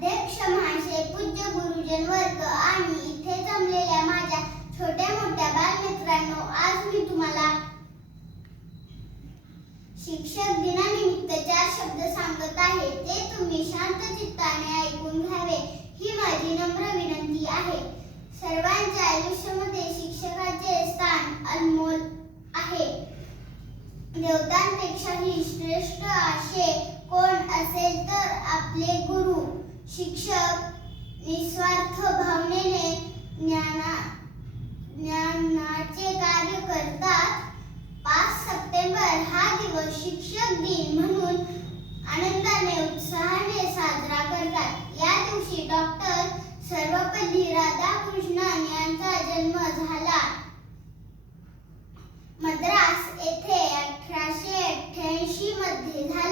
अध्यक्ष महाशय पूज्य गुरुजन वर्ग आणि इथे जमलेल्या माझ्या छोट्या मोठ्या बालमित्रांनो आज मी तुम्हाला शिक्षक दिनानिमित्त चार शब्द सांगत आहे. ते तुम्ही शांत चित्ताने ऐकून घ्यावे. ही माझी नम्र विनंती आहे. सर्वांच्या आयुष्यामध्ये शिक्षकाचे स्थान अनमोल आहे. देवतांपेक्षाही श्रेष्ठ असे कोण असेल शिक्षक निस्वार्थ भावनेने ज्ञाना ज्ञानाचे कार्य करतात. पाच सप्टेंबर हा दिवस शिक्षक दिन म्हणून आनंदाने उत्साहाने साजरा करतात. या दिवशी डॉक्टर सर्वपल्ली राधाकृष्णन यांचा जन्म झाला. मद्रास येथे अठराशे अठ्याऐंशी मध्ये झाला.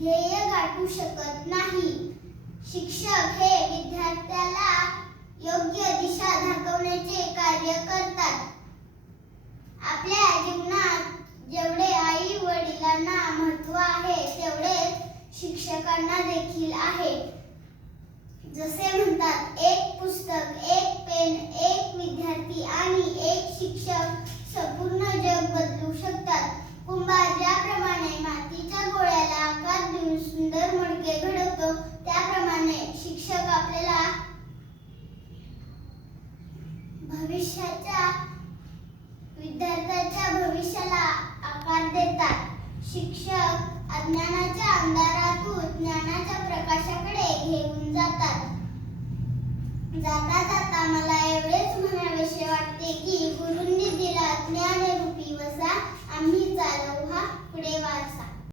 ध्येय गाठू शकत नाही. शिक्षक हे विद्यार्थ्याला योग्य दिशा दाखवण्याचे कार्य करतात. आपल्या जीवनात जेवढे आई वडिलांना महत्त्व आहे तेवढेच शिक्षकांना देखील आहे. जसे म्हणतात एक पुस्तक एक पेन एक विद्यार्थी आणि एक शिक्षक संपूर्ण जग बदलू शकतात. भविष्याच्या विद्यार्थ्याच्या भविष्याला आकार देतात. शिक्षक अज्ञानाच्या अंधारातून ज्ञानाच्या प्रकाशाकडे घेऊन जातात. जाता